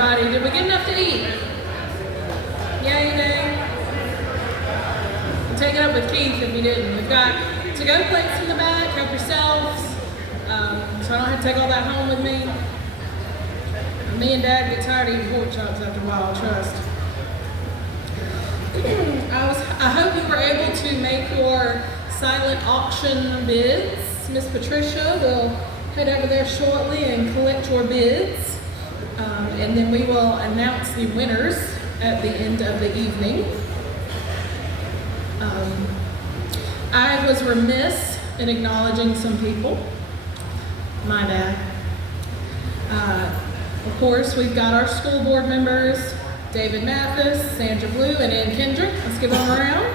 everybody? Did we get enough to eat? Yay, nay. Take it up with Keith if you didn't. We've got to-go plates in the back. Help yourselves. So I don't have to take all that home with me. Me and Dad get tired of eating pork chops after a while, trust. I hope you were able to make your silent auction bids. Miss Patricia will head over there shortly and collect your bids. And then we will announce the winners at the end of the evening. I was remiss in acknowledging some people. My bad. Of course, we've got our school board members, David Mathis, Sandra Blue, and Ann Kendrick. Let's give them a round.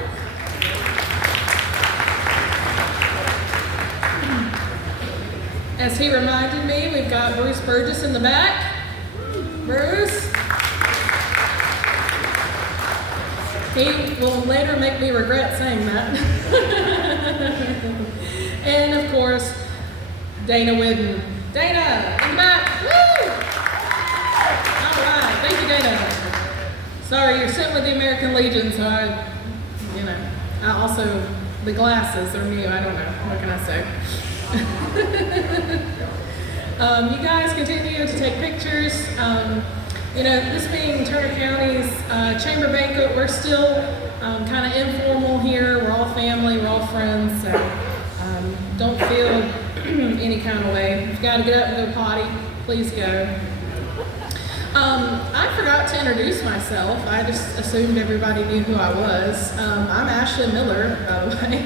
As he reminded me, we've got Bruce Burgess in the back. Bruce. He will later make me regret saying that. And of course, Dana Whidden. Dana, in the back. Woo! All right, thank you, Dana. Sorry, you're sitting with the American Legion, so I also, the glasses are new. I don't know. What can I say? You guys continue to take pictures. This being Turner County's Chamber Banquet, we're still kind of informal here. We're all family, we're all friends, so don't feel any kind of way. If you've got to get up and go potty, please go. I forgot to introduce myself. I just assumed everybody knew who I was. I'm Ashley Miller, by the way,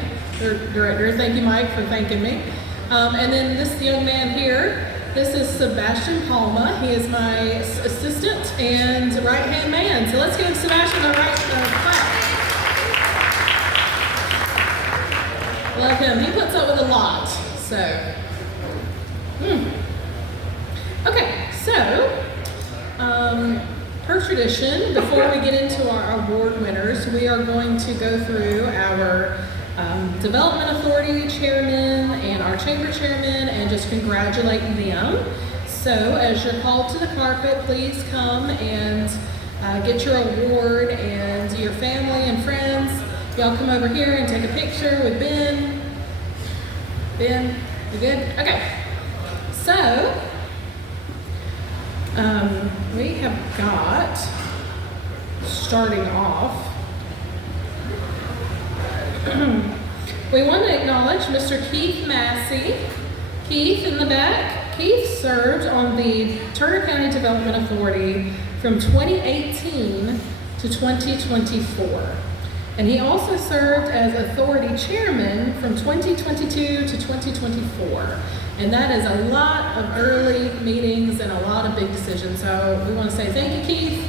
director. Thank you, Mike, for thanking me. And then this young man here, this is Sebastian Palma. He is my assistant and right-hand man. So let's give Sebastian a clap. Love him. He puts up with a lot. So, okay, so, per tradition, before we get into our award winners, we are going to go through our Development Authority chairman and our chamber chairman and just congratulate them. So, as you're called to the carpet, please come and get your award, and your family and friends, y'all come over here and take a picture with Ben. Ben, you good? Okay. So, we have got, starting off, we want to acknowledge Mr. Keith Massey. Keith in the back. Keith served on the Turner County Development Authority from 2018 to 2024. And he also served as authority chairman from 2022 to 2024. And that is a lot of early meetings and a lot of big decisions. So we want to say thank you, Keith.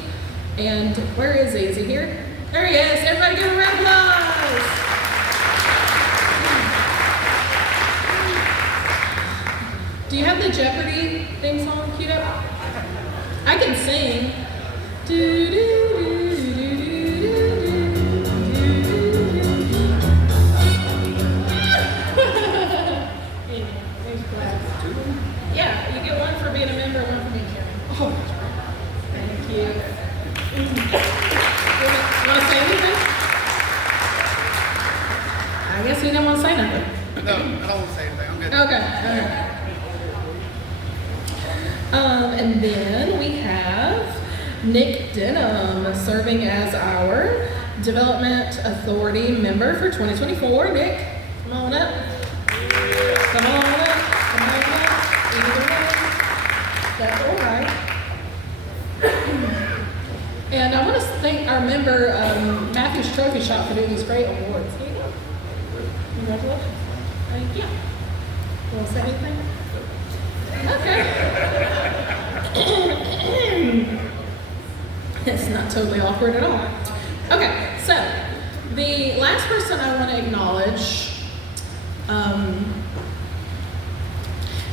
And where is he? Is he here? There he is. Everybody give him a round of applause. Do you have the Jeopardy theme song queued up? I can sing. Yeah, you get one for being a member, one for being chairman. Oh, thank you. You want to say anything? I guess he didn't want to say nothing. No, I don't want to say anything. I'm good. Okay. And then we have Nick Denham serving as our Development Authority member for 2024. Nick, come on up. Come on up. Come on up. Either way. That's all right. And I want to thank our member, Matthew's Trophy Shop, for doing these great awards. Here you go. Congratulations. Thank you. You want to say anything? Okay. It's not totally awkward at all. Okay, so the last person I want to acknowledge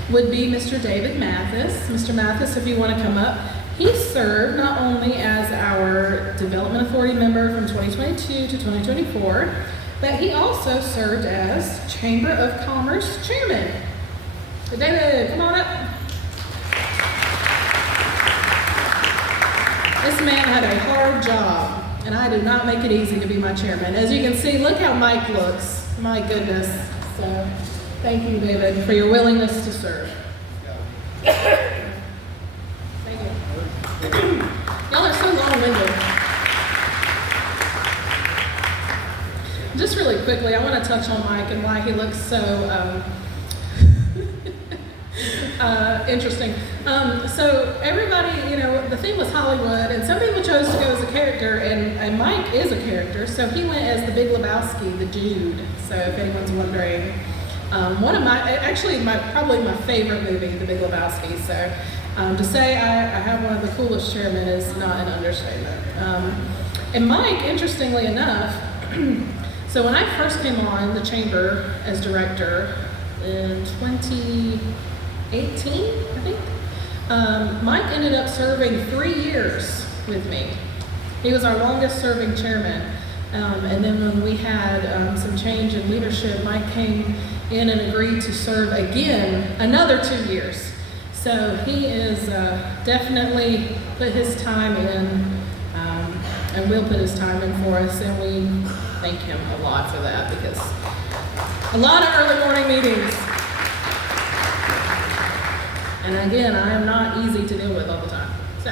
would be Mr. David Mathis. Mr. Mathis, if you want to come up. He served not only as our Development Authority member from 2022 to 2024, but he also served as Chamber of Commerce Chairman. So David, come on up. This man had a hard job, and I did not make it easy to be my chairman. As you can see, look how Mike looks. My goodness. So, thank you, David, for your willingness to serve. Thank you. Y'all are so long-winded. Just really quickly, I want to touch on Mike and why he looks so interesting. So everybody, the theme was Hollywood, and some people chose to go as a character, and Mike is a character, so he went as the Big Lebowski, the dude. So if anyone's wondering, one of probably my favorite movie, The Big Lebowski. So to say I have one of the coolest chairmen is not an understatement. And Mike, interestingly enough, so when I first came on the chamber as director in 2018, I think, Mike ended up serving 3 years with me. He was our longest serving chairman. And then when we had some change in leadership, Mike came in and agreed to serve again another 2 years. So he is definitely put his time in, and will put his time in for us, and we thank him a lot for that, because a lot of early morning meetings. And again, I am not easy to deal with all the time. So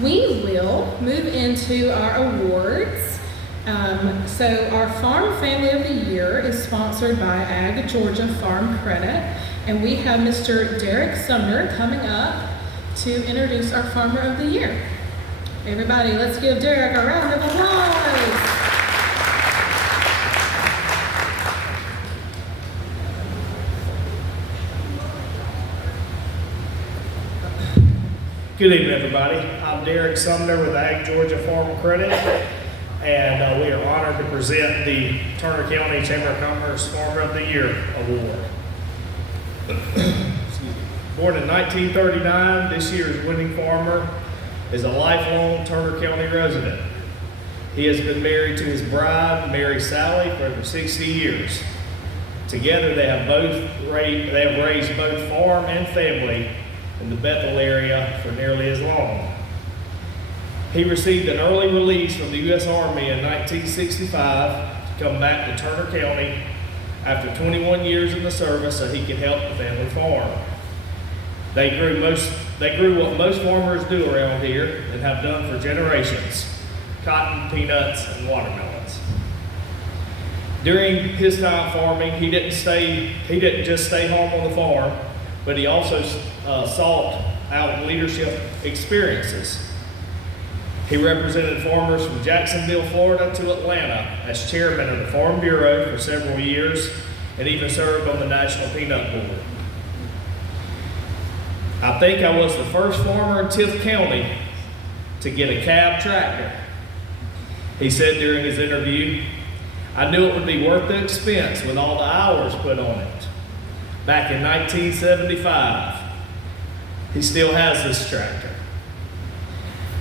we will move into our awards. So our Farm Family of the Year is sponsored by Ag Georgia Farm Credit, and we have Mr. Derek Sumner coming up to introduce our Farmer of the Year. Everybody, let's give Derek a round of applause. Good evening, everybody. I'm Derek Sumner with Ag Georgia Farm Credit, and we are honored to present the Turner County Chamber of Commerce Farmer of the Year Award. Born in 1939, this year's winning farmer is a lifelong Turner County resident. He has been married to his bride, Mary Sally, for over 60 years. Together, they have raised both farm and family in the Bethel area for nearly as long. He received an early release from the U.S. Army in 1965 to come back to Turner County after 21 years in the service so he could help the family farm. They grew what most farmers do around here and have done for generations: cotton, peanuts, and watermelons. During his time farming, he didn't just stay home on the farm, but he also sought out leadership experiences. He represented farmers from Jacksonville, Florida to Atlanta as chairman of the Farm Bureau for several years, and even served on the National Peanut Board. I think I was the first farmer in Tift County to get a cab tractor. He said during his interview, "I knew it would be worth the expense with all the hours put on it." Back in 1975, he still has this tractor.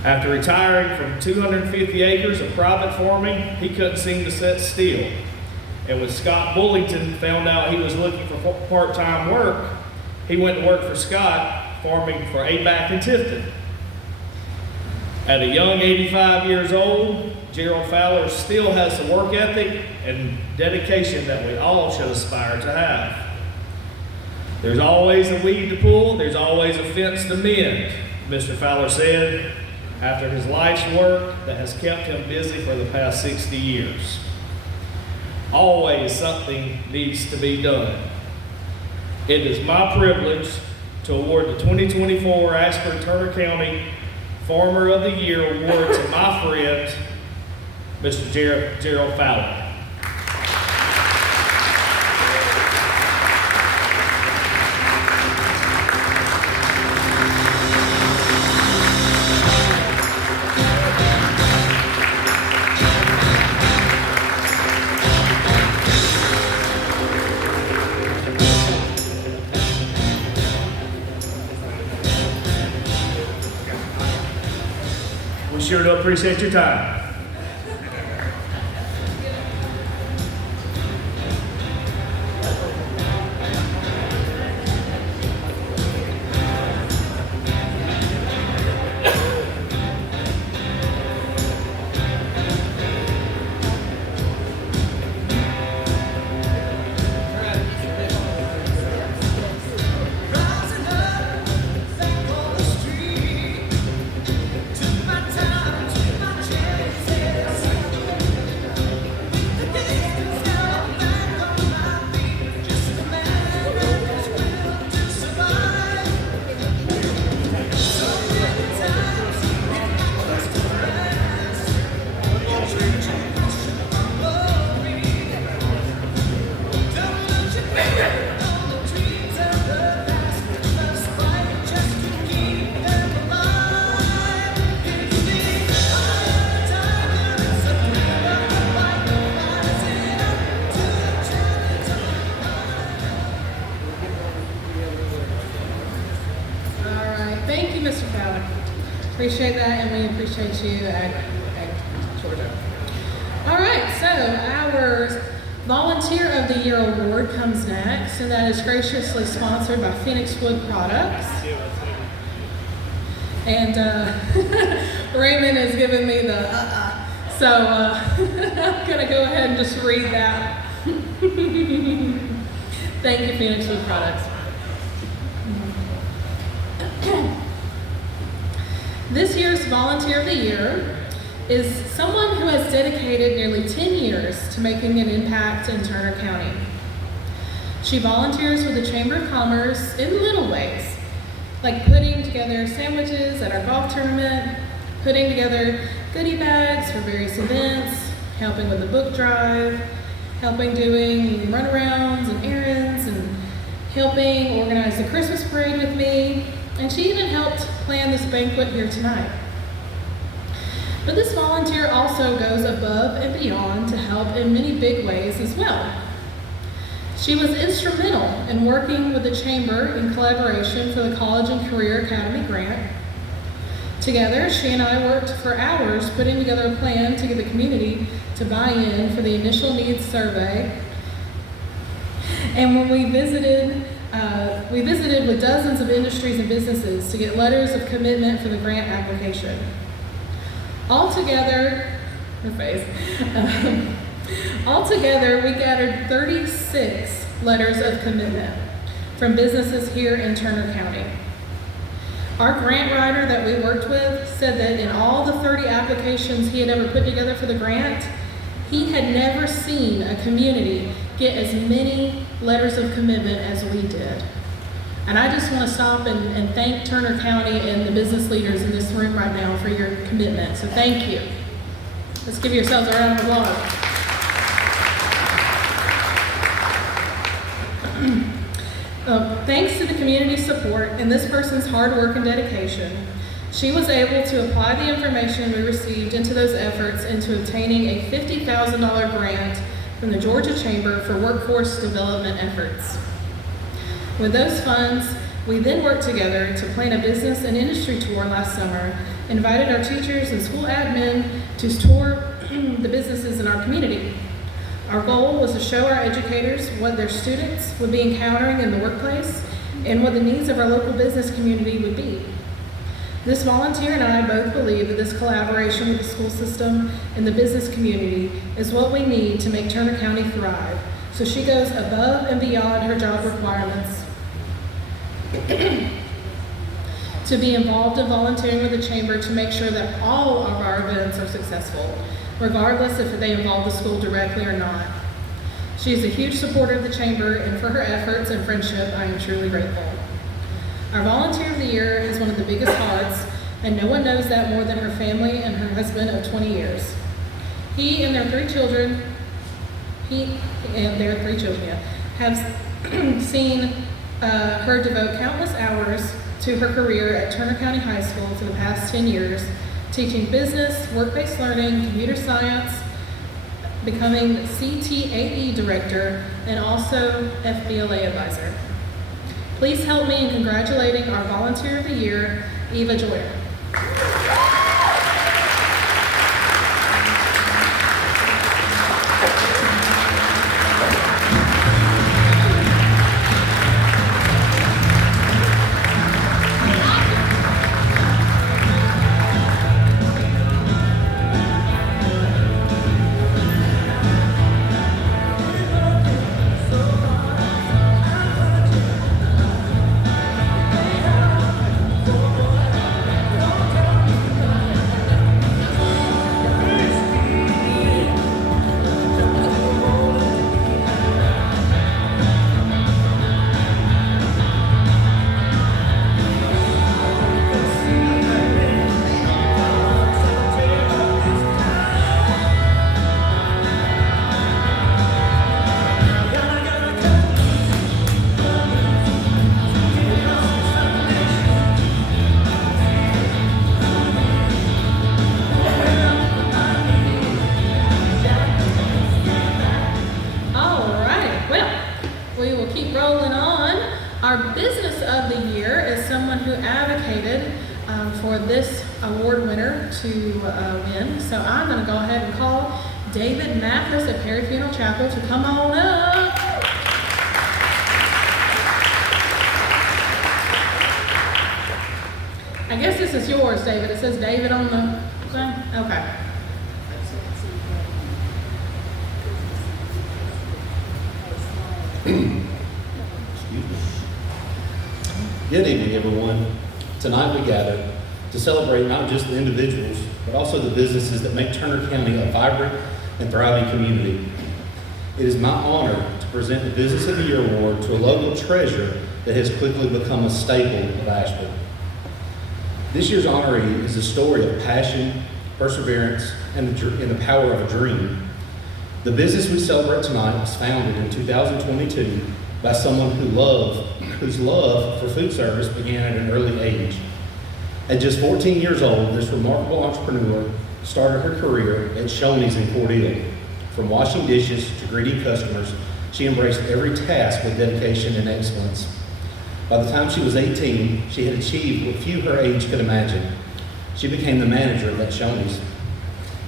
After retiring from 250 acres of private farming, he couldn't seem to sit still. And when Scott Bullington found out he was looking for part-time work, he went to work for Scott, farming for ABAC in Tifton. At a young 85 years old, Gerald Fowler still has the work ethic and dedication that we all should aspire to have. There's always a weed to pull, there's always a fence to mend, Mr. Fowler said, after his life's work that has kept him busy for the past 60 years. Always something needs to be done. It is my privilege to award the 2024 Ashburn-Turner County Farmer of the Year Award to my friend, Mr. Gerald Fowler. We sure do appreciate your time. Mr. Fowler. Appreciate that, and we appreciate you at Georgia. All right, so our Volunteer of the Year award comes next, and that is graciously sponsored by Phoenix Wood Products. And Raymond has given me the so I'm gonna go ahead and just read that. Thank you, Phoenix Wood Products. This year's Volunteer of the Year is someone who has dedicated nearly 10 years to making an impact in Turner County. She volunteers with the Chamber of Commerce in little ways, like putting together sandwiches at our golf tournament, putting together goodie bags for various events, helping with the book drive, helping doing runarounds and errands, and helping organize the Christmas parade with me, and she even helped plan this banquet here tonight. But this volunteer also goes above and beyond to help in many big ways as well. She was instrumental in working with the Chamber in collaboration for the College and Career Academy grant. Together, she and I worked for hours putting together a plan to get the community to buy in for the initial needs survey. And when we visited with dozens of industries and businesses to get letters of commitment for the grant application. Altogether, we gathered 36 letters of commitment from businesses here in Turner County. Our grant writer that we worked with said that in all the 30 applications he had ever put together for the grant, he had never seen a community get as many letters of commitment as we did. And I just want to stop and thank Turner County and the business leaders in this room right now for your commitment. So thank you. Let's give yourselves a round of applause. Thanks to the community support and this person's hard work and dedication, she was able to apply the information we received into those efforts into obtaining a $50,000 grant from the Georgia Chamber for workforce development efforts. With those funds, we then worked together to plan a business and industry tour last summer, invited our teachers and school admin to tour the businesses in our community. Our goal was to show our educators what their students would be encountering in the workplace and what the needs of our local business community would be. This volunteer and I both believe that this collaboration with the school system and the business community is what we need to make Turner County thrive. So she goes above and beyond her job requirements to be involved in volunteering with the Chamber to make sure that all of our events are successful, regardless if they involve the school directly or not. She is a huge supporter of the Chamber, and for her efforts and friendship, I am truly grateful. Our Volunteer of the Year is one of the biggest hearts, and no one knows that more than her family and her husband of 20 years. He and their three children, have seen her devote countless hours to her career at Turner County High School for the past 10 years, teaching business, work-based learning, computer science, becoming CTAE director, and also FBLA advisor. Please help me in congratulating our Volunteer of the Year, Eva Joyer. for this award winner to win. So I'm going to go ahead and call David Mathis at Perry Funeral Chapel to come on up. I guess this is yours, David. It says David on the thing. Okay. Good evening, everyone. Tonight we gather to celebrate not just the individuals, but also the businesses that make Turner County a vibrant and thriving community. It is my honor to present the Business of the Year Award to a local treasure that has quickly become a staple of Ashburn. This year's honoree is a story of passion, perseverance, and the power of a dream. The business we celebrate tonight was founded in 2022 by someone whose love for food service began at an early age. At just 14 years old, this remarkable entrepreneur started her career at Shoney's in Cordele. From washing dishes to greeting customers, she embraced every task with dedication and excellence. By the time she was 18, she had achieved what few her age could imagine. She became the manager of that Shoney's.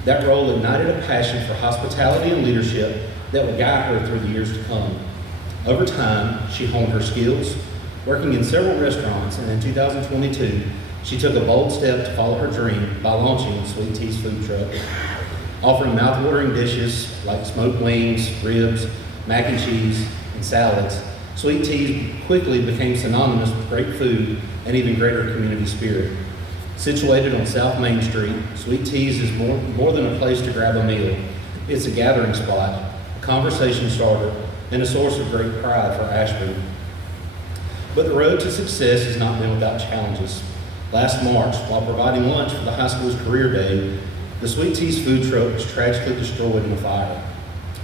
That role ignited a passion for hospitality and leadership that would guide her through the years to come. Over time, she honed her skills, working in several restaurants, and in 2022, she took a bold step to follow her dream by launching Sweet Tea's food truck. Offering mouth-watering dishes like smoked wings, ribs, mac and cheese, and salads, Sweet Tea's quickly became synonymous with great food and even greater community spirit. Situated on South Main Street, Sweet Tea's is more than a place to grab a meal. It's a gathering spot, a conversation starter, and a source of great pride for Ashburn. But the road to success has not been without challenges. Last March, while providing lunch for the high school's career day, the Sweet Tea's food truck was tragically destroyed in a fire.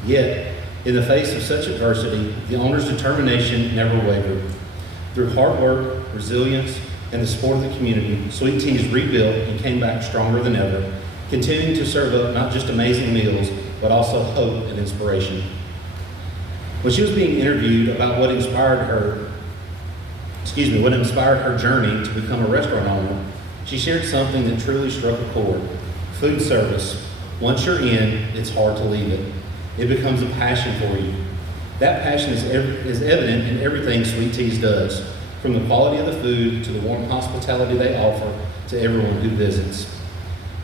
Yet, in the face of such adversity, the owner's determination never wavered. Through hard work, resilience, and the support of the community, Sweet Tea's rebuilt and came back stronger than ever, continuing to serve up not just amazing meals, but also hope and inspiration. When she was being interviewed about what inspired her journey to become a restaurant owner, she shared something that truly struck a chord. Food service. Once you're in, it's hard to leave it. It becomes a passion for you. That passion is evident in everything Sweet Tea's does, from the quality of the food to the warm hospitality they offer to everyone who visits.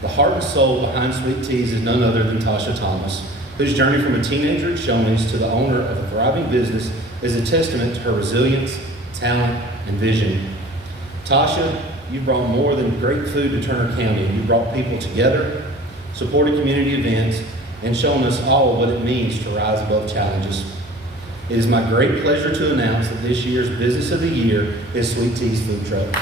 The heart and soul behind Sweet Tea's is none other than Tasha Thomas, whose journey from a teenager at Shoney's to the owner of a thriving business is a testament to her resilience, talent, and vision. Tasha, you brought more than great food to Turner County. You brought people together, supported community events, and shown us all what it means to rise above challenges. It is my great pleasure to announce that this year's Business of the Year is Sweet Tea's Food Truck.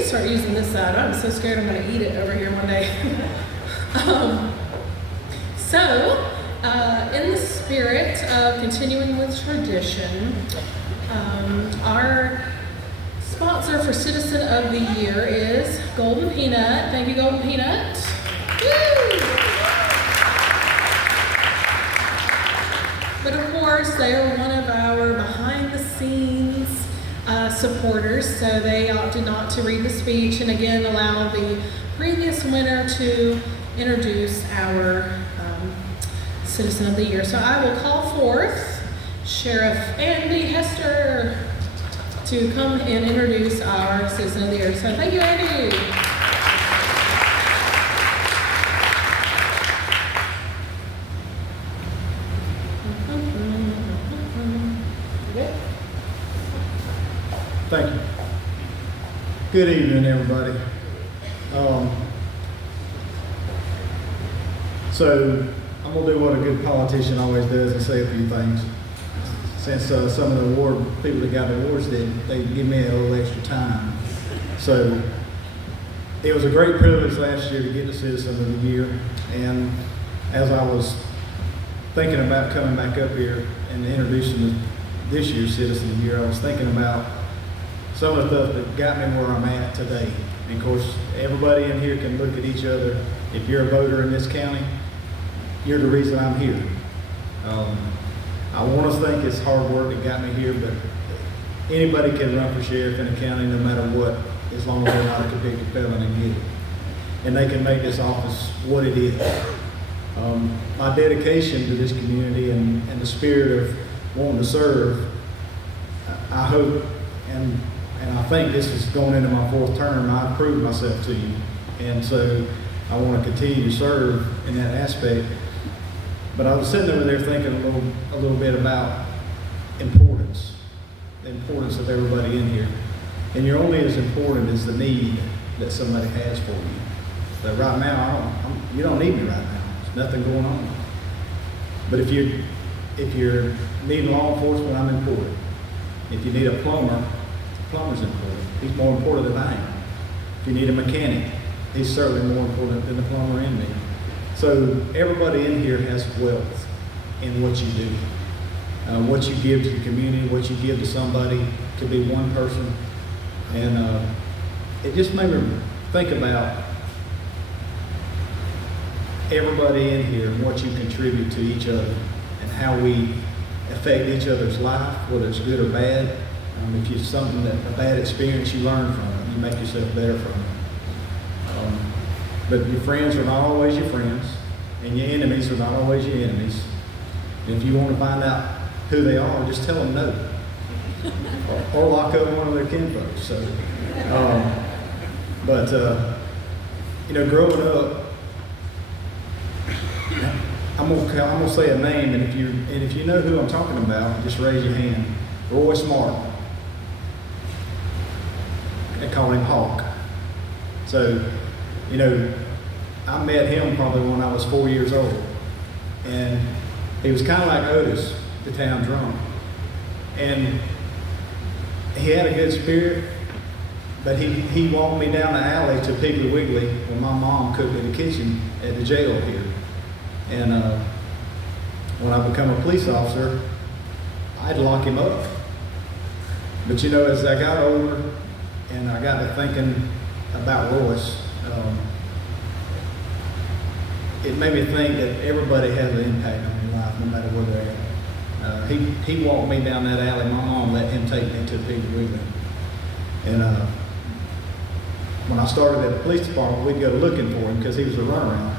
Start using this side. I'm so scared I'm going to eat it over here one day. In the spirit of continuing with tradition, our sponsor for Citizen of the Year is Golden Peanut. Thank you, Golden Peanut. Woo! But of course, they are one of our behind-the-scenes supporters, so they opted not to read the speech and again allow the previous winner to introduce our Citizen of the Year. So I will call forth Sheriff Andy Hester to come and introduce our Citizen of the Year. So thank you, Andy. Good evening, everybody. So I'm gonna do what a good politician always does and say a few things. Since some of the award people that got awards did, they give me a little extra time. So it was a great privilege last year to get the Citizen of the Year, and as I was thinking about coming back up here and introducing this year's Citizen of the Year, I was thinking about some of the stuff that got me where I'm at today. And of course, everybody in here can look at each other. If you're a voter in this county, you're the reason I'm here. I want to think it's hard work that got me here, but anybody can run for sheriff in a county no matter what, as long as they're not a convicted felon and get it. And they can make this office what it is. My dedication to this community and the spirit of wanting to serve, I hope and I think this is going into my 4th term. I've proved myself to you, and so I want to continue to serve in that aspect. But I was sitting over there thinking a little bit about the importance of everybody in here. And you're only as important as the need that somebody has for you. But right now, you don't need me right now. There's nothing going on. But if you're needing law enforcement, I'm important. If you need a plumber, the plumber's important. He's more important than I am. If you need a mechanic, he's certainly more important than the plumber in me. So everybody in here has wealth in what you do. What you give to the community, what you give to somebody, could be one person. And it just made me think about everybody in here and what you contribute to each other and how we affect each other's life, whether it's good or bad. If it's something that a bad experience, you learn from it. You make yourself better from it. But your friends are not always your friends, and your enemies are not always your enemies. And if you want to find out who they are, just tell them no. or lock up one of their kinfolk. So, growing up, I'm gonna say a name, and if you know who I'm talking about, just raise your hand. Roy Smart. They call him Hawk. So, I met him probably when I was 4 years old, and he was kind of like Otis, the town drunk, and he had a good spirit, but he walked me down the alley to Piggly Wiggly when my mom cooked in the kitchen at the jail here, and when I become a police officer, I'd lock him up. But as I got older and I got to thinking about Royce, it made me think that everybody has an impact on your life, no matter where they're at. He walked me down that alley. My mom let him take me to Piggly Wiggly. And when I started at the police department, we'd go looking for him because he was a runaround.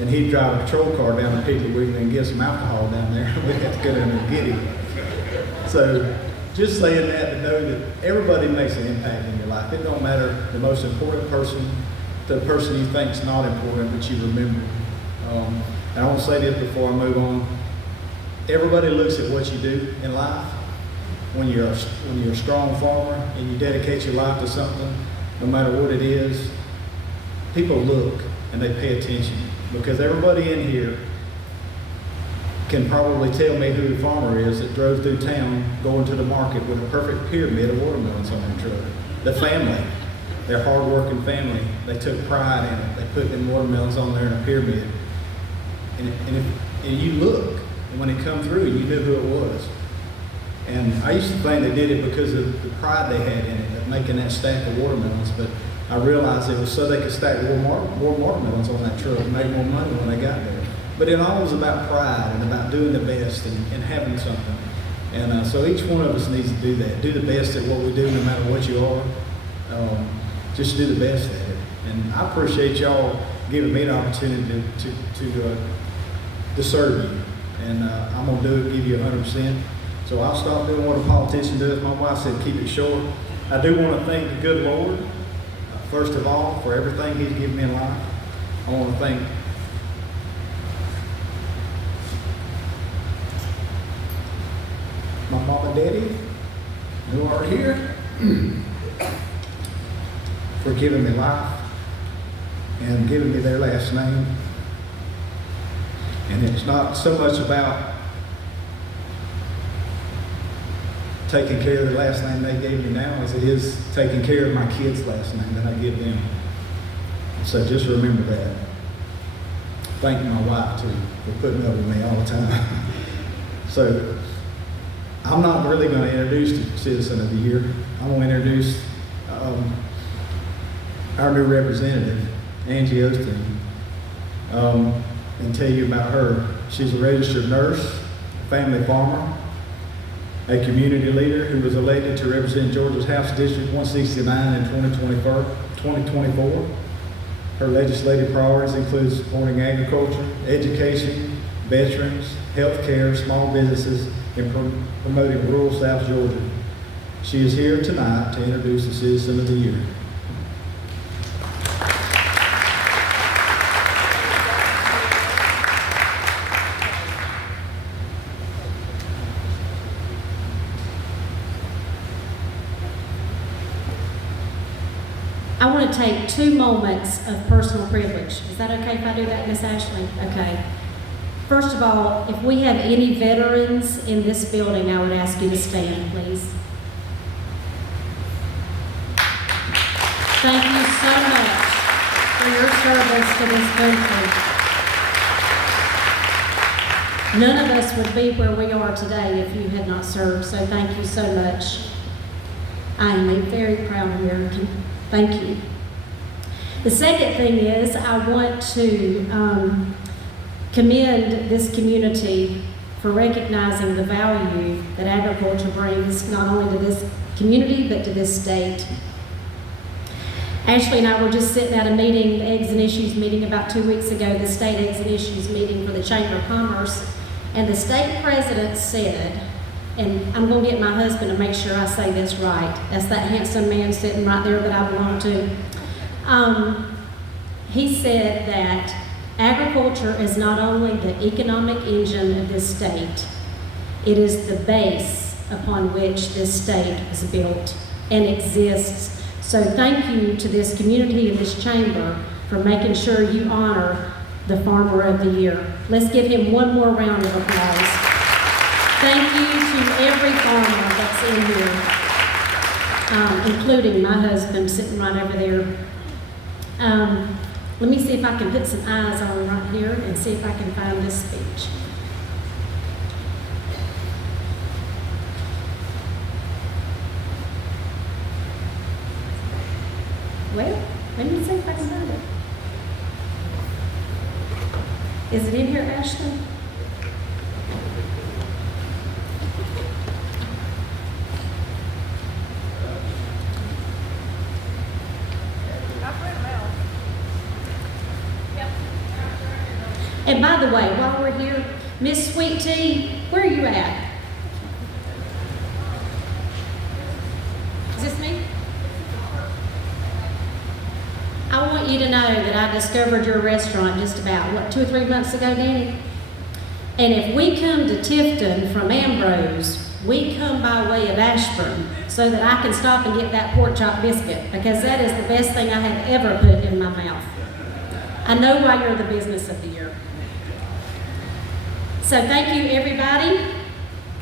And he'd drive a patrol car down to Piggly Wiggly and get some alcohol down there. We'd have to go down there and get him. So just saying that to know that everybody makes an impact in your life. It don't matter the most important person to the person you think's not important, but you remember. And I want to say this before I move on. Everybody looks at what you do in life. When you're a strong farmer and you dedicate your life to something, no matter what it is, people look and they pay attention, because everybody in here can probably tell me who the farmer is that drove through town going to the market with a perfect pyramid of watermelons on their truck. The family, their hard-working family, they took pride in it. They put them watermelons on there in a pyramid. And you look, and when it come through, you knew who it was. And I used to think they did it because of the pride they had in it, of making that stack of watermelons, but I realized it was so they could stack more watermelons on that truck and make more money when they got there. But it all was about pride and about doing the best and having something. And so each one of us needs to do that. Do the best at what we do, no matter what you are. Just do the best at it. And I appreciate y'all giving me the opportunity to serve you. And I'm going to do it, give you 100%. So I'll stop doing what a politician does. My wife said keep it short. I do want to thank the good Lord, first of all, for everything He's given me in life. I want to thank my mom and daddy, who are here. for giving me life and giving me their last name. And it's not so much about taking care of the last name they gave me now as it is taking care of my kids' last name that I give them. So just remember that. Thank my wife too for putting up with me all the time. So I'm not really going to introduce the Citizen of the Year. I'm going to introduce our new representative, Angie Osteen, and tell you about her. She's a registered nurse, family farmer, a community leader who was elected to represent Georgia's House District 169 in 2024. Her legislative priorities include supporting agriculture, education, veterans, healthcare, small businesses, and promoting rural South Georgia. She is here tonight to introduce the Citizen of the Year. I want to take 2 moments of personal privilege. Is that okay if I do that, Miss Ashley? Okay. First of all, if we have any veterans in this building, I would ask you to stand, please. Thank you so much for your service to this country. None of us would be where we are today if you had not served, so thank you so much. I am a very proud American. Thank you. The second thing is I want to commend this community for recognizing the value that agriculture brings not only to this community but to this state. Ashley and I were just sitting at a meeting, the Eggs and Issues meeting about 2 weeks ago, the state Eggs and Issues meeting for the Chamber of Commerce, and the state president said, and I'm going to get my husband to make sure I say this right. That's that handsome man sitting right there that I belong to. He said that agriculture is not only the economic engine of this state, it is the base upon which this state was built and exists. So thank you to this community and this chamber for making sure you honor the Farmer of the Year. Let's give him one more round of applause. Thank you to every farmer that's in here, including my husband sitting right over there. Let me see if I can put some eyes on right here and see if I can find this speech. Well, let me see if I can find it. Is it in here, Ashley? And by the way, while we're here, Miss Sweet Tea, where are you at? Is this me? I want you to know that I discovered your restaurant just about, 2 or 3 months ago, Danny? And if we come to Tifton from Ambrose, we come by way of Ashburn so that I can stop and get that pork chop biscuit, because that is the best thing I have ever put in my mouth. I know why you're the business of the year. So thank you, everybody.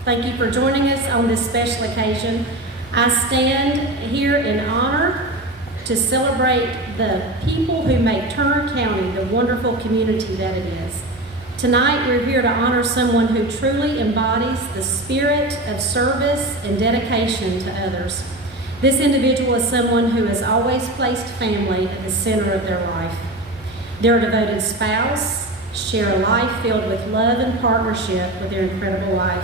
Thank you for joining us on this special occasion. I stand here in honor to celebrate the people who make Turner County the wonderful community that it is. Tonight, we're here to honor someone who truly embodies the spirit of service and dedication to others. This individual is someone who has always placed family at the center of their life. They're a devoted spouse, share a life filled with love and partnership with their incredible wife.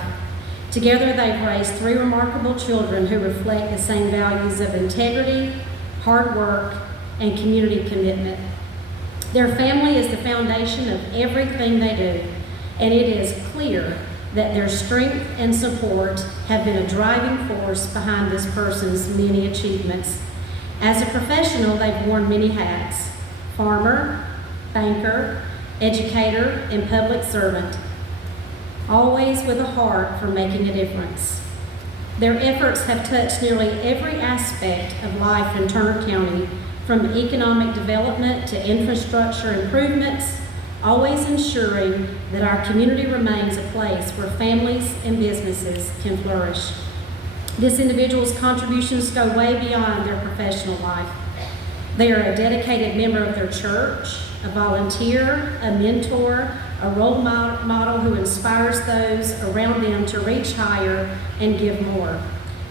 Together, they've raised 3 remarkable children who reflect the same values of integrity, hard work, and community commitment. Their family is the foundation of everything they do, and it is clear that their strength and support have been a driving force behind this person's many achievements. As a professional, they've worn many hats: farmer, banker, educator, and public servant, always with a heart for making a difference. Their efforts have touched nearly every aspect of life in Turner County, from economic development to infrastructure improvements, always ensuring that our community remains a place where families and businesses can flourish. This individual's contributions go way beyond their professional life. They are a dedicated member of their church, a volunteer, a mentor, a role model who inspires those around them to reach higher and give more.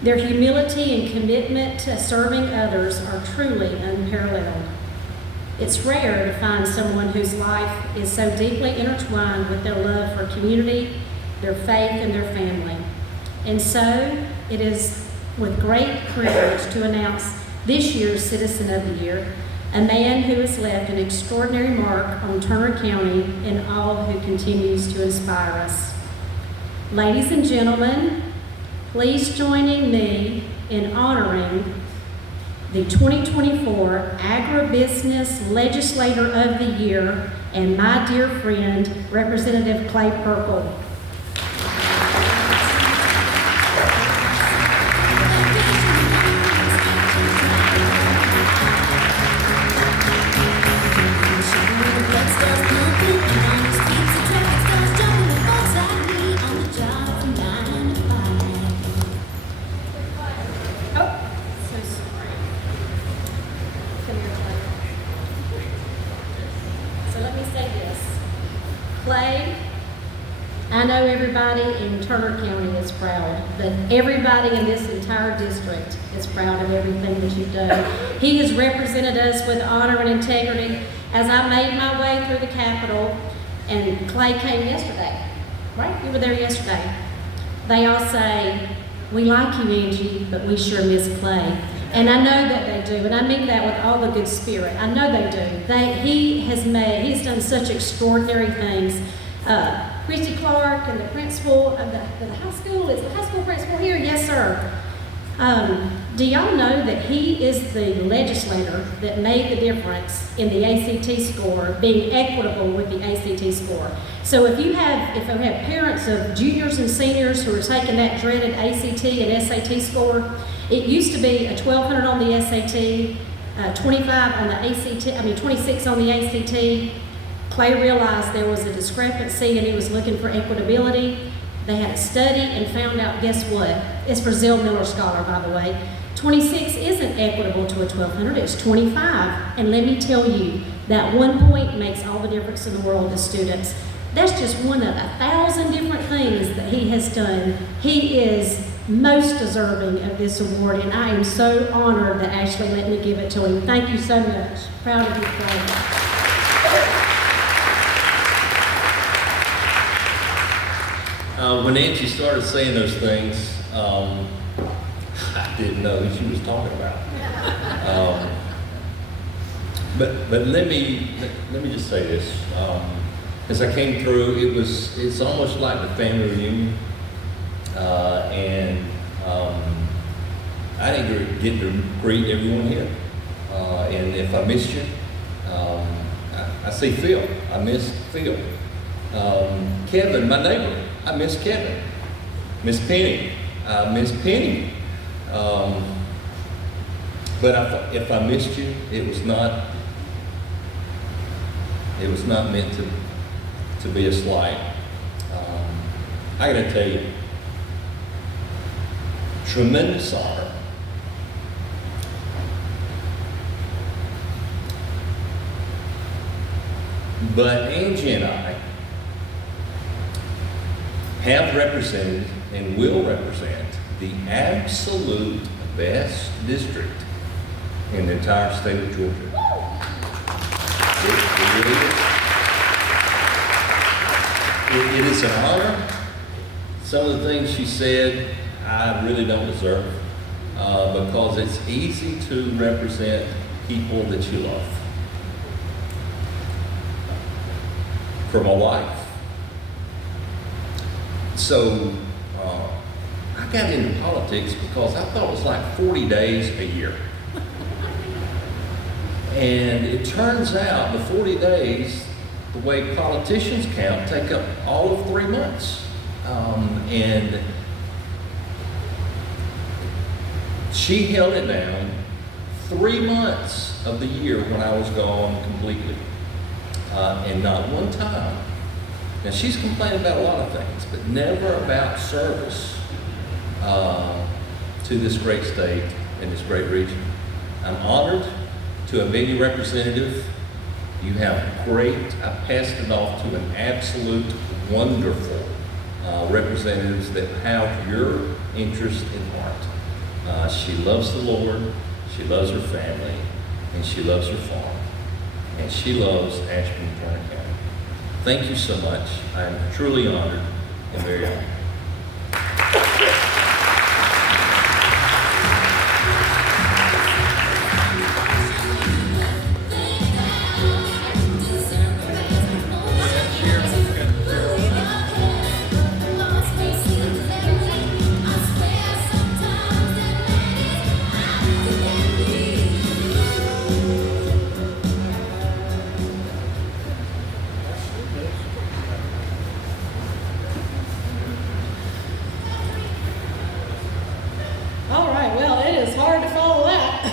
Their humility and commitment to serving others are truly unparalleled. It's rare to find someone whose life is so deeply intertwined with their love for community, their faith, and their family. And so, it is with great privilege to announce this year's Citizen of the Year, a man who has left an extraordinary mark on Turner County and all who continues to inspire us. Ladies and gentlemen, please join me in honoring the 2024 Agribusiness Legislator of the Year and my dear friend, Representative Clay Purple. I know everybody in Turner County is proud, but everybody in this entire district is proud of everything that you've done. He has represented us with honor and integrity. As I made my way through the Capitol, and Clay came yesterday, right? You were there yesterday. They all say, "We like you, Angie, but we sure miss Clay." And I know that they do, and I mean that with all the good spirit. I know they do. He's done such extraordinary things. Christy Clark and the principal of the high school, is the high school principal here? Yes, sir. Do y'all know that he is the legislator that made the difference in the ACT score, being equitable with the ACT score? So if I have parents of juniors and seniors who are taking that dreaded ACT and SAT score, it used to be a 1200 on the SAT, 25 on the ACT, 26 on the ACT. Clay realized there was a discrepancy and he was looking for equitability. They had a study and found out, guess what? It's for Zell Miller Scholar, by the way. 26 isn't equitable to a 1200, it's 25. And let me tell you, that 1 point makes all the difference in the world to students. That's just one of 1,000 different things that he has done. He is most deserving of this award, and I am so honored that Ashley let me give it to him. Thank you so much. Proud of you, Clay. When Angie started saying those things, I didn't know who she was talking about. But let me just say this. As I came through, it's almost like the family reunion, and I didn't get to greet everyone here. And if I missed you, I see Phil. I missed Phil. Kevin, my neighbor. I miss Kevin. Miss Penny. I miss Penny. But if I missed you, it was not meant to be a slight. I gotta tell you, tremendous honor. But Angie and I have represented and will represent the absolute best district in the entire state of Georgia. It is an honor. Some of the things she said, I really don't deserve, because it's easy to represent people that you love. For my wife. So, I got into politics because I thought it was like 40 days a year. And it turns out the 40 days, the way politicians count, take up all of 3 months. And she held it down 3 months of the year when I was gone completely. And not one time. Now, she's complained about a lot of things, but never about service to this great state and this great region. I'm honored to have been your representative. You have great, I passed it off to an absolute wonderful representatives that have your interest in heart. She loves the Lord, she loves her family, and she loves her farm, and she loves Ashburn-Turner County. Thank you so much. I am truly honored and very honored. All right, well, it is hard to follow that.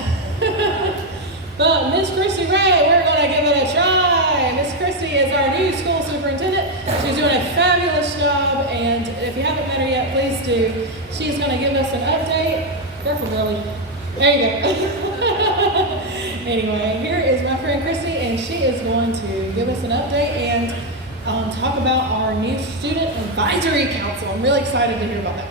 But Miss Christy Ray, we're going to give it a try. Miss Christy is our new school superintendent. She's doing a fabulous job, and if you haven't met her yet, please do. She's going to give us an update. Careful, girlie. There you go. Anyway, here is my friend Christy, and she is going to give us an update and talk about our new student advisory council. I'm really excited to hear about that.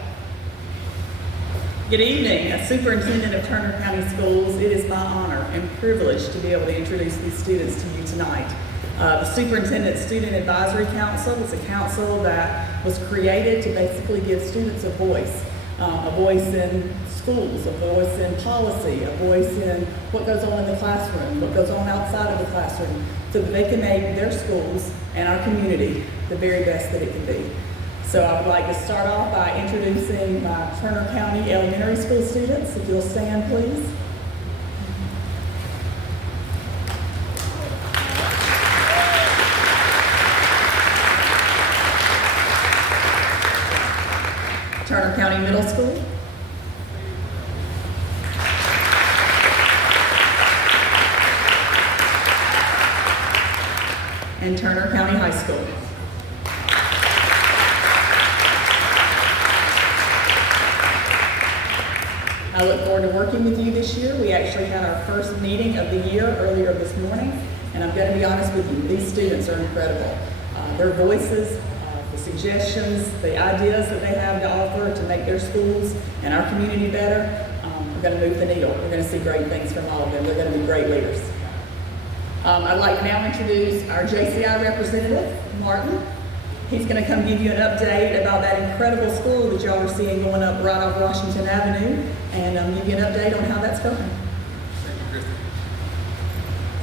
Good evening. As Superintendent of Turner County Schools, it is my honor and privilege to be able to introduce these students to you tonight. The Superintendent Student Advisory Council is a council that was created to basically give students a voice in schools, a voice in policy, a voice in what goes on in the classroom, what goes on outside of the classroom, so that they can make their schools and our community the very best that it can be. So I would like to start off by introducing my Turner County elementary school students. If you'll stand, please. Turner County Middle School. And Turner County High School. I look forward to working with you this year. We actually had our first meeting of the year earlier this morning, and I'm going to be honest with you, these students are incredible. Their voices, the suggestions, the ideas that they have to offer to make their schools and our community better, are going to move the needle. We're going to see great things from all of them. They're going to be great leaders. I'd like to now introduce our JCI representative, Martin. He's going to come give you an update about that incredible school that y'all are seeing going up right off Washington Avenue, and give you an update on how that's going. Thank you, Christy.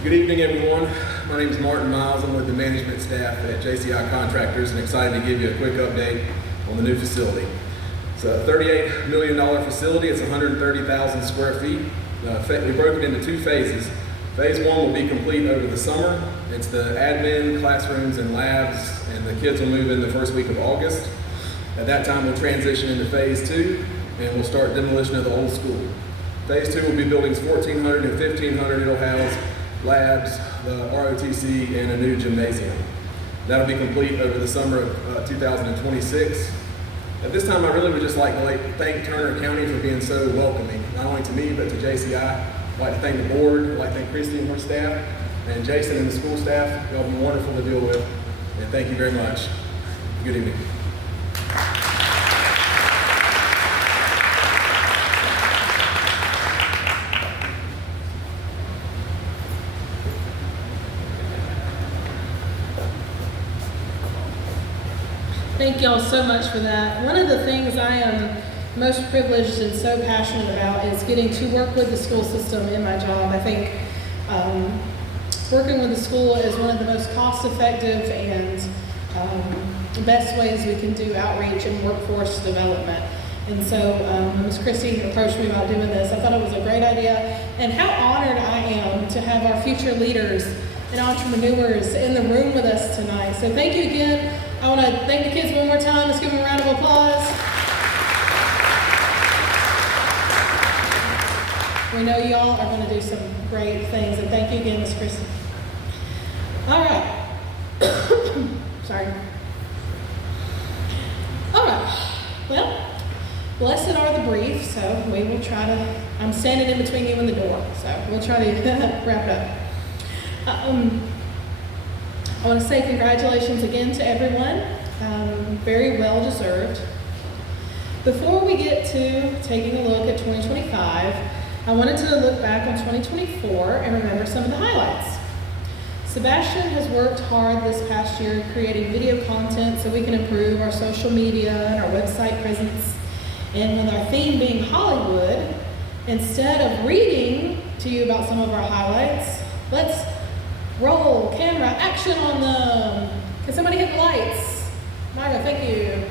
Good evening, everyone. My name is Martin Miles. I'm with the management staff at JCI Contractors, and excited to give you a quick update on the new facility. It's a $38 million facility. It's 130,000 square feet. We broke it into 2 phases. Phase 1 will be complete over the summer. It's the admin, classrooms, and labs, and the kids will move in the first week of August. At that time, we'll transition into Phase 2, and we'll start demolition of the old school. Phase 2 will be buildings 1,400 and 1,500. It'll house labs, the ROTC, and a new gymnasium. That'll be complete over the summer of 2026. At this time, I really would just like to thank Turner County for being so welcoming, not only to me, but to JCI. I'd like to thank the board, I'd like to thank Christy and her staff, and Jason and the school staff. Y'all have been wonderful to deal with, and thank you very much. Good evening. Thank y'all so much for that. One of the things I am most privileged and so passionate about is getting to work with the school system in my job. I think working with the school is one of the most cost-effective and best ways we can do outreach and workforce development. And so when Ms. Christie approached me about doing this, I thought it was a great idea, and how honored I am to have our future leaders and entrepreneurs in the room with us tonight. So thank you again. I want to thank the kids one more time. Let's give them a round of applause. We know y'all are going to do some great things, and thank you again, Ms. Christie. All right. Sorry. All right. Well, blessed are the brief, so we will try to, I'm standing in between you and the door, so we'll try to wrap it up. I want to say congratulations again to everyone. Very well deserved. Before we get to taking a look at 2025, I wanted to look back on 2024 and remember some of the highlights. Sebastian has worked hard this past year creating video content so we can improve our social media and our website presence. And with our theme being Hollywood, instead of reading to you about some of our highlights, let's roll camera action on them. Can somebody hit the lights? Margo, thank you.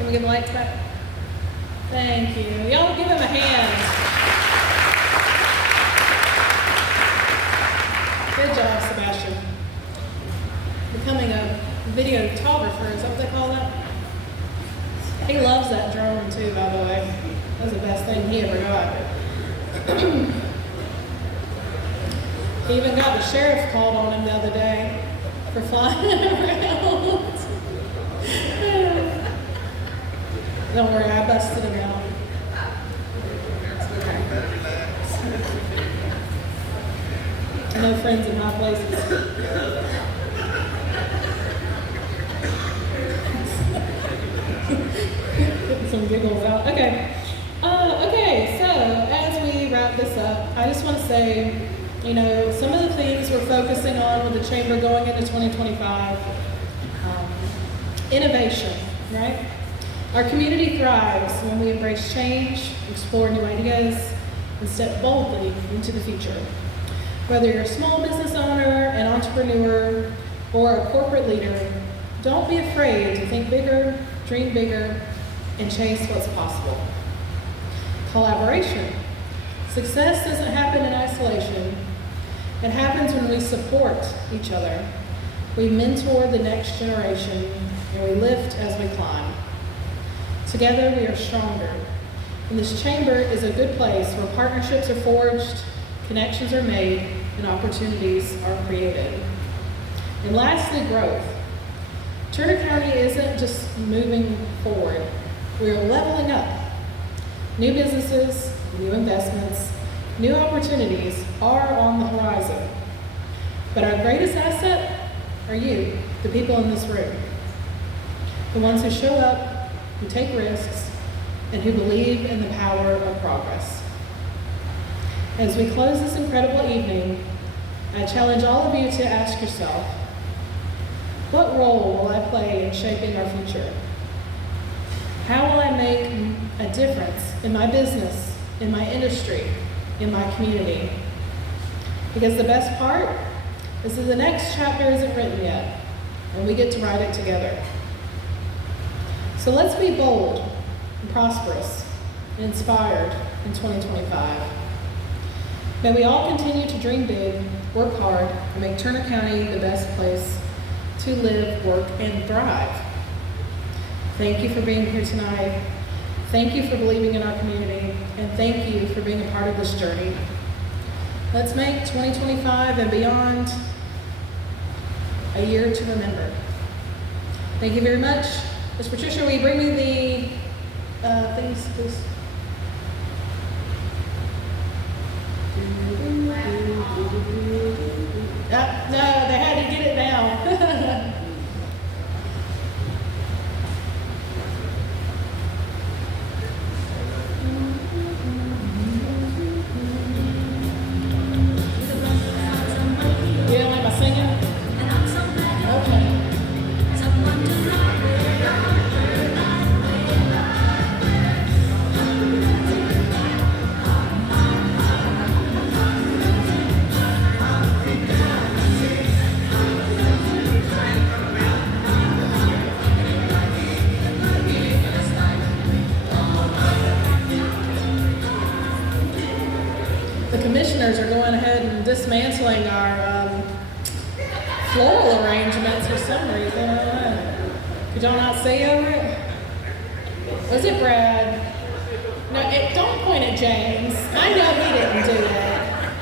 Can we get the lights back? Thank you. Y'all give him a hand. Good job, Sebastian. Becoming a videographer, is that what they call that? He loves that drone too, by the way. That was the best thing he ever got. He even got the sheriff called on him the other day for flying around. Don't worry, I busted him out. No friends in high places. Getting some giggles out. Okay. Okay, so as we wrap this up, I just want to say, you know, some of the things we're focusing on with the Chamber going into 2025, innovation, right? Our community thrives when we embrace change, explore new ideas, and step boldly into the future. Whether you're a small business owner, an entrepreneur, or a corporate leader, don't be afraid to think bigger, dream bigger, and chase what's possible. Collaboration. Success doesn't happen in isolation. It happens when we support each other. We mentor the next generation, and we lift as we climb. Together we are stronger. And this chamber is a good place where partnerships are forged, connections are made, and opportunities are created. And lastly, growth. Turner County isn't just moving forward. We are leveling up. New businesses, new investments, new opportunities are on the horizon. But our greatest asset are you. the people in this room, the ones who show up, who take risks, and who believe in the power of progress. As we close this incredible evening, I challenge all of you to ask yourself, what role will I play in shaping our future? How will I make a difference in my business, in my industry, in my community? Because the best part is that the next chapter isn't written yet, and we get to write it together. So let's be bold and prosperous and inspired in 2025. May we all continue to dream big, work hard, and make Turner County the best place to live, work, and thrive. Thank you for being here tonight. Thank you for believing in our community, and thank you for being a part of this journey. Let's make 2025 and beyond a year to remember. Thank you very much. Ms. Patricia, will you bring me the things, please? No, they had to get it down. You don't like my singing? Okay. The commissioners are going ahead and dismantling our floral arrangements for some reason. I don't know. Could y'all not see over it? Was it Brad? No, don't point at James. I know he didn't do that.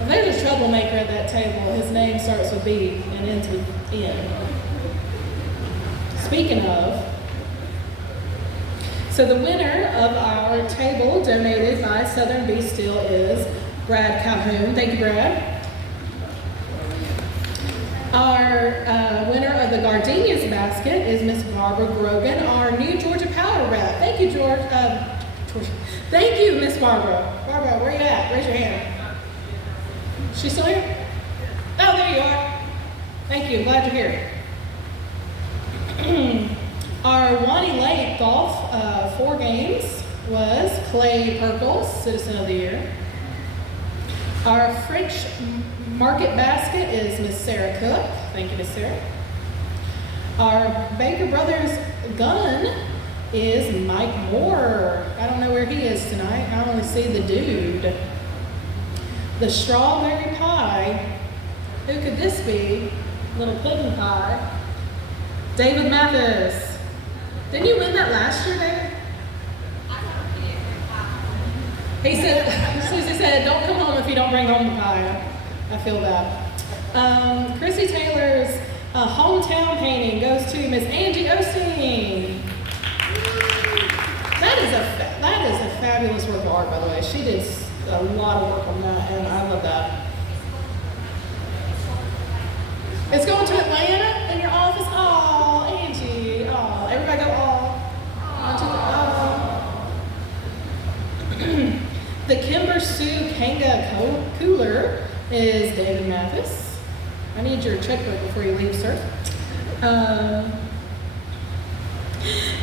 If there's a troublemaker at that table, his name starts with B and ends with N. Speaking of, so the winner of our table donated by Southern Bee Steel is Brad Calhoun. Thank you, Brad. Our winner of the gardenias basket is Miss Barbara Grogan, our new Georgia Power rep. Thank you, Georgia. Thank you, Miss Barbara. Barbara, where you at? Raise your hand. She's still here? Oh, there you are. Thank you. Glad you're here. Our Wani Lake Golf 4 games was Clay Perkles, Citizen of the Year. Our French Market Basket is Miss Sarah Cook. Thank you, Miss Sarah. Our Baker Brothers Gun is Mike Moore. I don't know where he is tonight. I only see the dude. The Strawberry Pie. Who could this be? Little pudding pie. David Mathis. Didn't you win that last year, David? He said, Susie said, don't come home if you don't bring home the pie. I feel that. Chrissy Taylor's hometown painting goes to Miss Angie Osteen. That is a fabulous work of art, by the way. She did a lot of work on that, and I love that. It's going to Atlanta in your office. Oh, Angie. Oh, everybody go. The Kimber Sue Kanga Cooler is David Mathis. I need your checkbook before you leave, sir.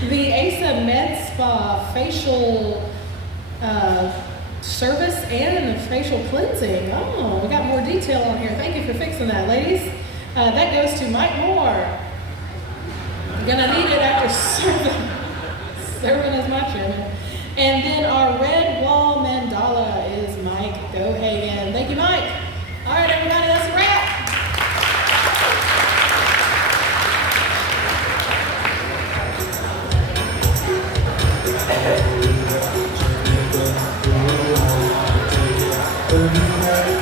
The Asa Med Spa facial service and facial cleansing. Oh, we got more detail on here. Thank you for fixing that, ladies. That goes to Mike Moore. I'm gonna need it after serving as my chairman. And then our red wall mandala is Mike Gohagan. Thank you, Mike. All right, everybody, that's a wrap. Everybody